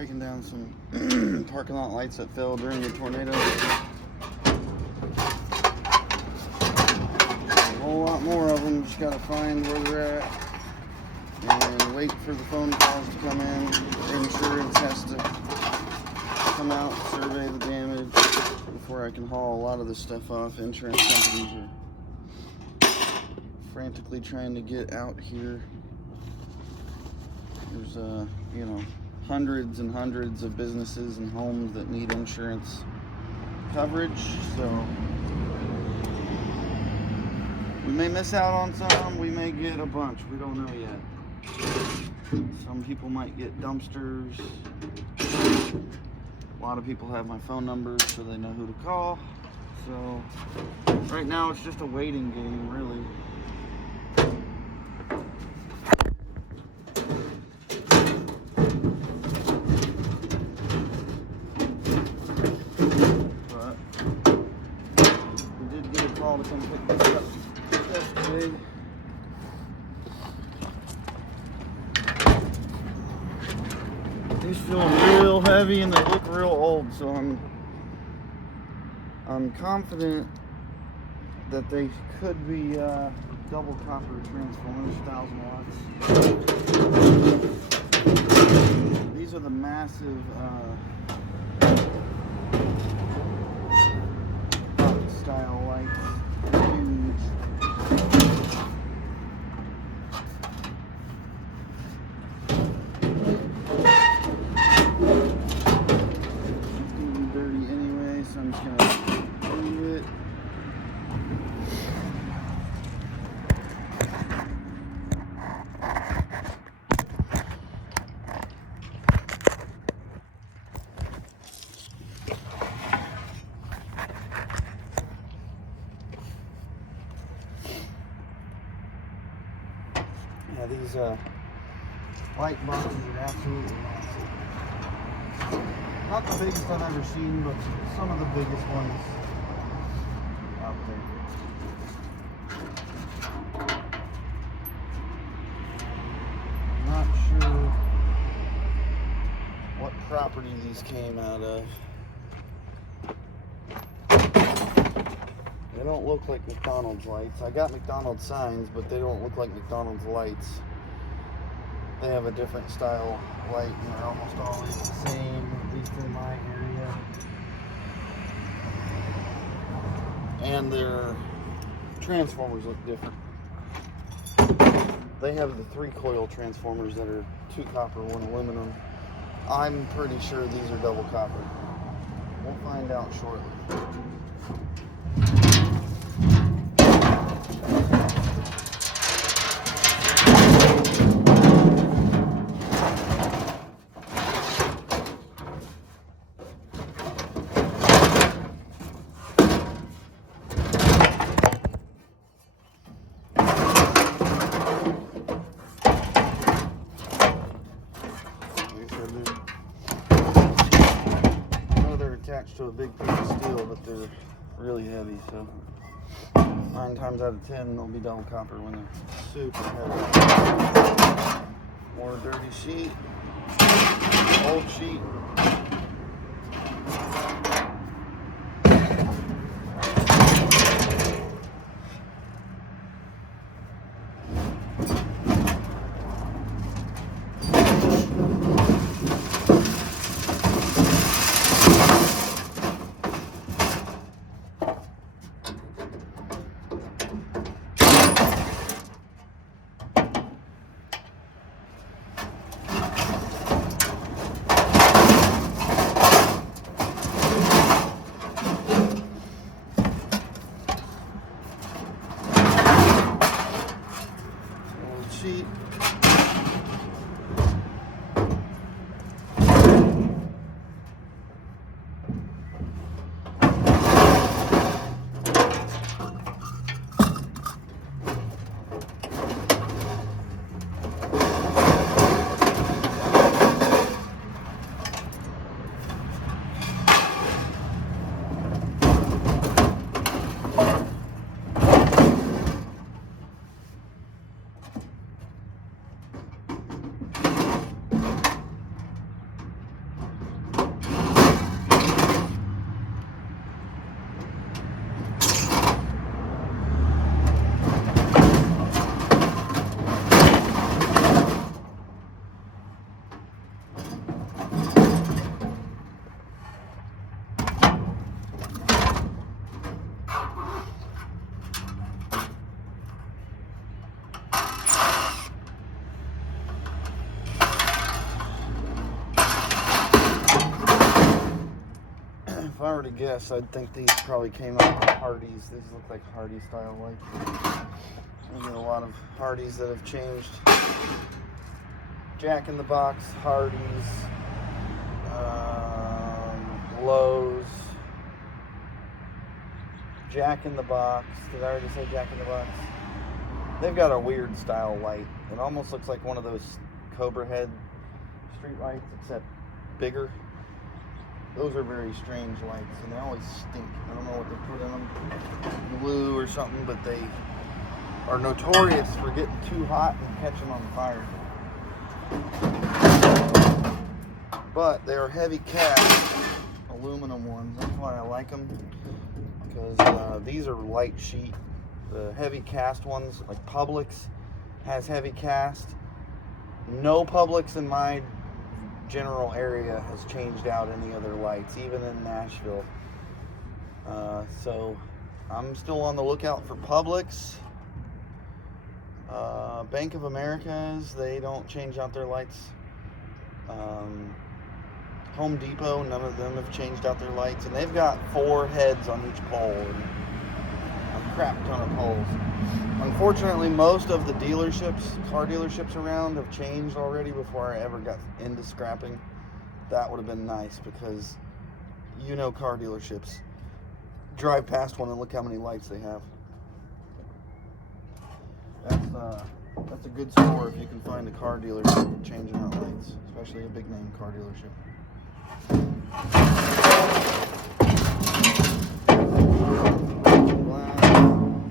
breaking down some parking lot lights that fell during the tornado. A whole lot more of them. Just gotta find where they're at and wait for the phone calls to come in. Insurance has to come out, survey the damage before I can haul a lot of this stuff off. Insurance companies are frantically trying to get out here. There's hundreds and hundreds of businesses and homes that need insurance coverage, so we may miss out on some, we may get a bunch, we don't know yet. Some people might get dumpsters. A lot of people have my phone numbers, so they know who to call. So right now it's just a waiting game, really. But we did get a call to come pick this up yesterday. These feel real heavy and they look real old, so I'm confident that they could be double copper transformers, 1,000 watts. These are the massive style lights. They're huge. I'm just gonna move it. Yeah, these light boxes are absolutely massive. Not the biggest I've ever seen, but some of the biggest ones out there. I'm not sure what property these came out of. They don't look like McDonald's lights. I got McDonald's signs, but they don't look like McDonald's lights. They have a different style light, and they're almost always the same, at least in my area. And their transformers look different. They have the 3-coil transformers that are 2 copper, 1 aluminum. I'm pretty sure these are double copper. We'll find out shortly. Attached to a big piece of steel, but they're really heavy, so 9 times out of 10 they'll be double copper when they're super heavy. More dirty sheet, old sheet. If I were to guess, I'd think these probably came out of Hardee's. These look like Hardee style lights. There's a lot of Hardee's that have changed. Jack in the Box, Hardee's, Lowe's, Jack in the Box. Did I already say Jack in the Box? They've got a weird style light. It almost looks like one of those Cobra Head street lights, except bigger. Those are very strange lights, and they always stink. I don't know what they put in them, glue or something, but they are notorious for getting too hot and catching on fire. But they are heavy cast aluminum ones. That's why I like them, because these are light sheet. The heavy cast ones, like Publix, has heavy cast. No Publix in my general area has changed out any other lights, even in Nashville. So I'm still on the lookout for Publix. Bank of America's, they don't change out their lights. Home Depot, none of them have changed out their lights, and they've got 4 heads on each pole and a crap ton of poles. Unfortunately, most of the dealerships, car dealerships around, have changed already before I ever got into scrapping. That would have been nice, because you know, car dealerships, drive past one and look how many lights they have. That's a good score if you can find a car dealership changing out lights, especially a big name car dealership.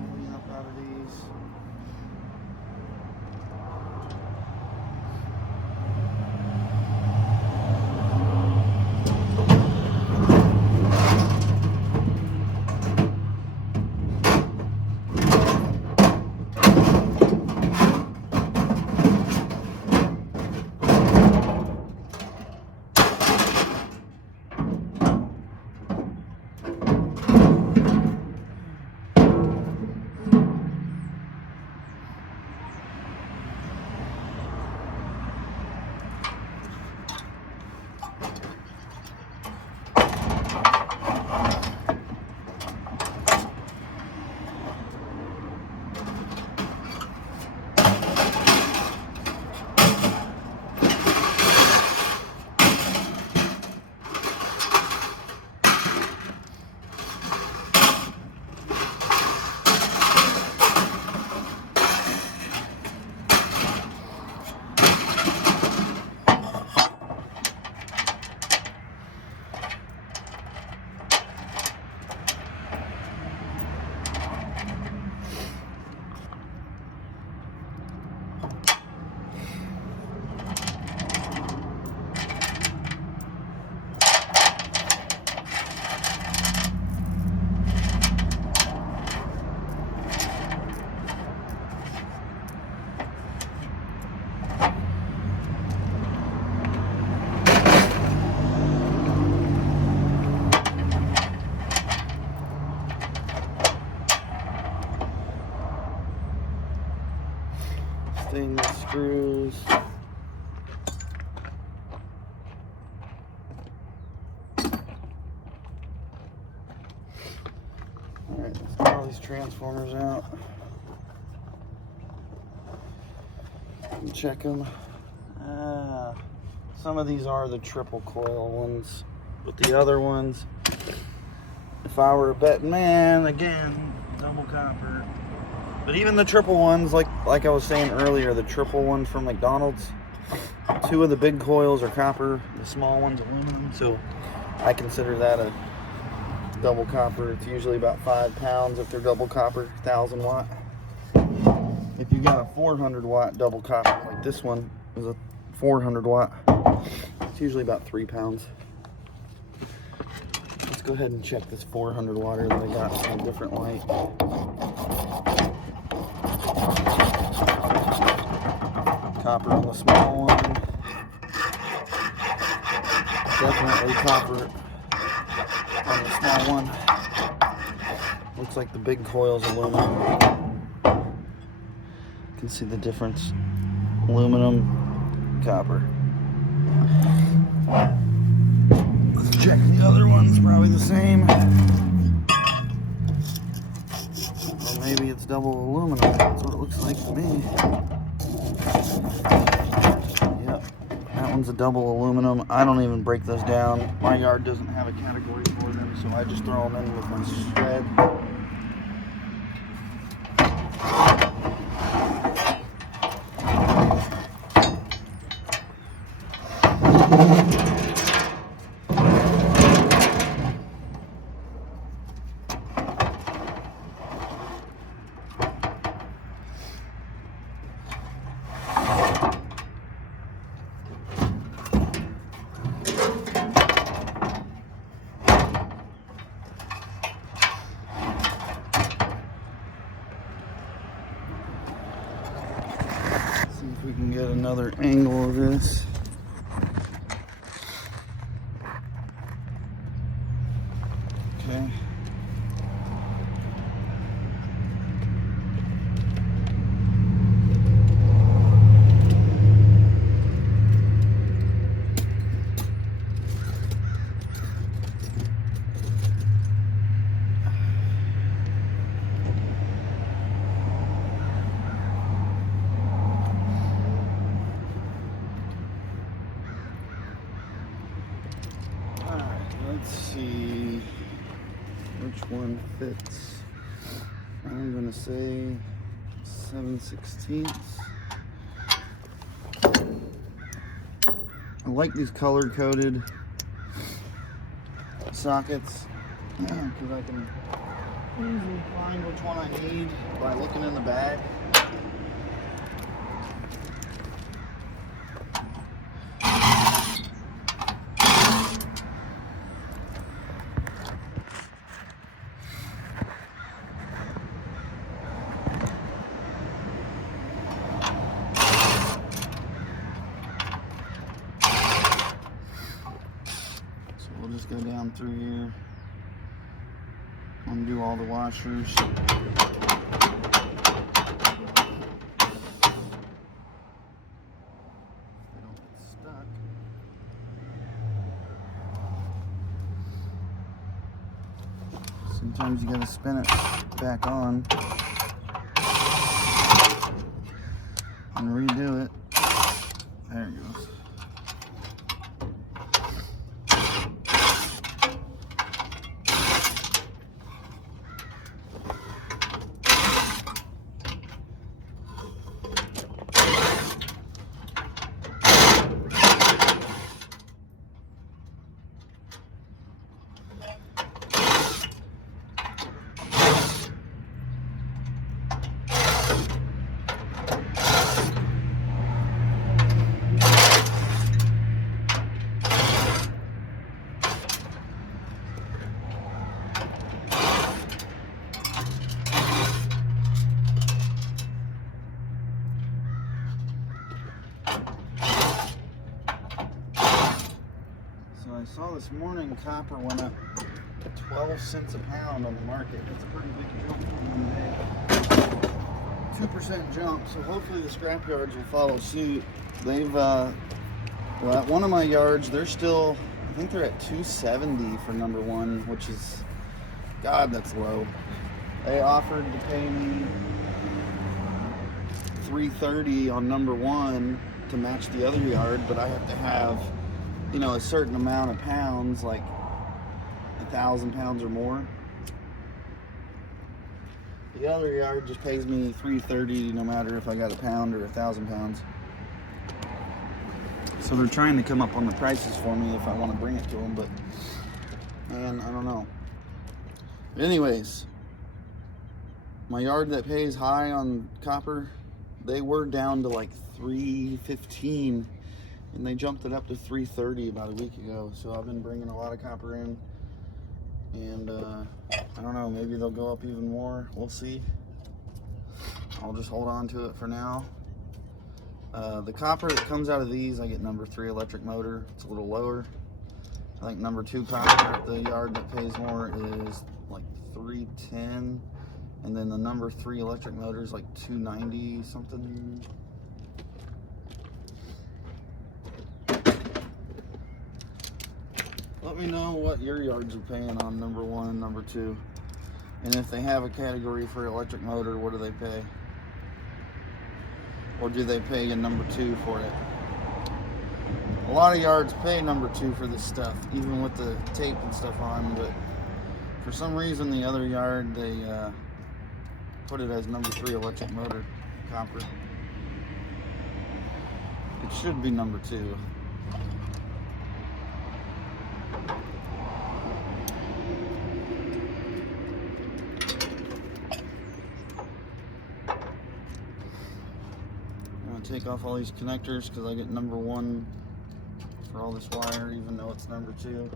Clean up out of these. Stainless screws. Alright, let's get all these transformers out and check them. Some of these are the triple coil ones, but the other ones, if I were a betting man, again, double copper. But even the triple ones, like I was saying earlier, the triple one from McDonald's, 2 of the big coils are copper, the small one's aluminum, so I consider that a double copper. It's usually about 5 pounds if they're double copper, 1000 watt. If you got a 400 watt double copper, like this one is a 400 watt, it's usually about 3 pounds. Let's go ahead and check this 400 watt that I got in a different light. Copper on the small one. Definitely copper on the small one. Looks like the big coil's aluminum. You can see the difference. Aluminum, copper. Let's check the other ones, probably the same. Or maybe it's double aluminum. That's what it looks like to me. Yep, that one's a double aluminum. I don't even break those down. My yard doesn't have a category for them, so I just throw them in with my shred. See if we can get another angle of this. Okay. Let's see which one fits. I'm gonna say 7/16. I like these color coded sockets because I can usually find which one I need by looking in the bag. We'll just go down through here, undo all the washers. They don't get stuck. Sometimes you gotta spin it back on and redo it. There it goes. I saw this morning copper went up to 12 cents a pound on the market. That's a pretty big jump from one day. 2% jump, so hopefully the scrap yards will follow suit. They've, well, at one of my yards, they're still, I think they're at 270 for number one, which is, God, that's low. They offered to pay me $330 on number one to match the other yard, but I have to have, you know, a certain amount of pounds, like 1,000 pounds or more. The other yard just pays me $330 no matter if I got a pound or 1,000 pounds. So they're trying to come up on the prices for me if I want to bring it to them, but man, I don't know. But anyways, my yard that pays high on copper, they were down to like $315. And they jumped it up to $330 about a week ago. So I've been bringing a lot of copper in. And I don't know, maybe they'll go up even more. We'll see. I'll just hold on to it for now. The copper that comes out of these, I get number 3 electric motor. It's a little lower. I think number 2 copper at the yard that pays more is like $310. And then the number 3 electric motor is like $290 something. Let me know what your yards are paying on number 1 and number 2. And if they have a category for electric motor, what do they pay? Or do they pay a number 2 for it? A lot of yards pay number 2 for this stuff, even with the tape and stuff on, but for some reason the other yard, they put it as number 3 electric motor copper. It should be number 2. I'm going to take off all these connectors because I get number 1 for all this wire, even though it's number 2.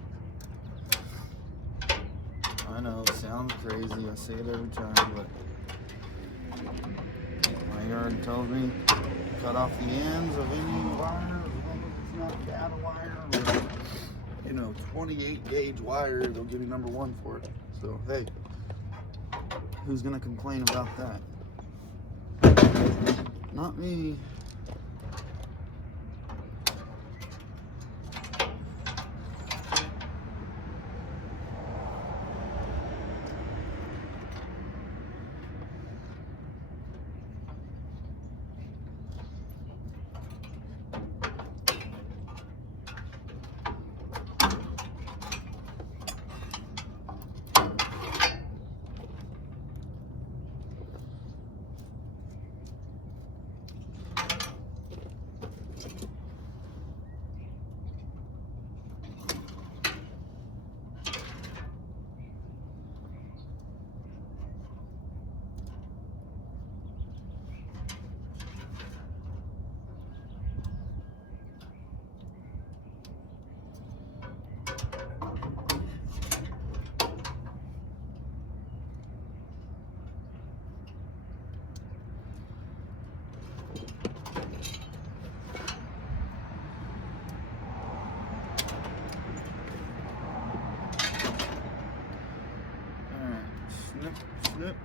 I know, it sounds crazy, I say it every time, but my yard tells me cut off the ends of any wire, as long as it's not data wire, or, 28 gauge wire, they'll give you number 1 for it. So, hey, who's gonna complain about that? Not me. Snip.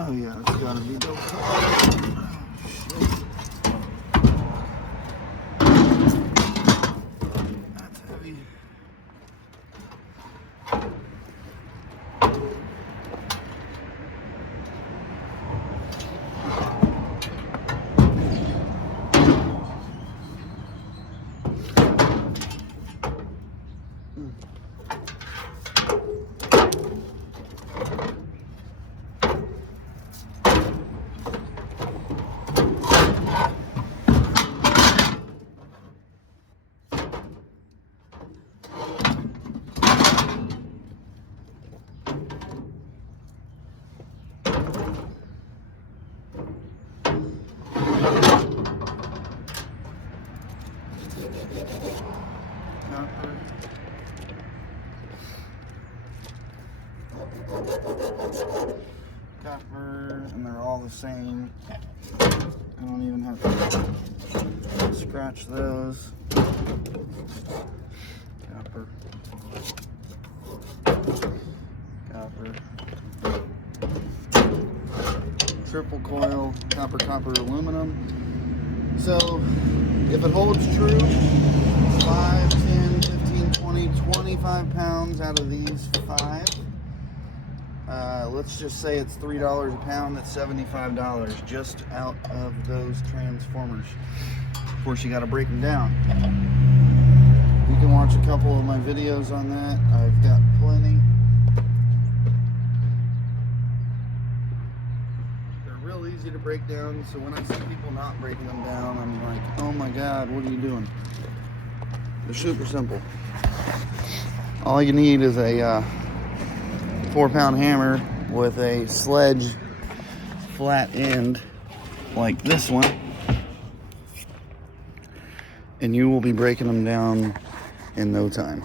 Oh yeah, it's gotta be built up. That's heavy. the same. I don't even have to scratch those. Copper. Copper. Triple coil, copper, aluminum. So if it holds true, 5, 10, 15, 20, 25 pounds out of these 5. Let's just say it's $3 a pound. That's $75 just out of those transformers. Of course, you got to break them down. You can watch a couple of my videos on that. I've got plenty. They're real easy to break down, so when I see people not breaking them down, I'm like, oh my God, what are you doing? They're super simple. All you need is a 4-pound hammer with a sledge flat end like this one, and you will be breaking them down in no time.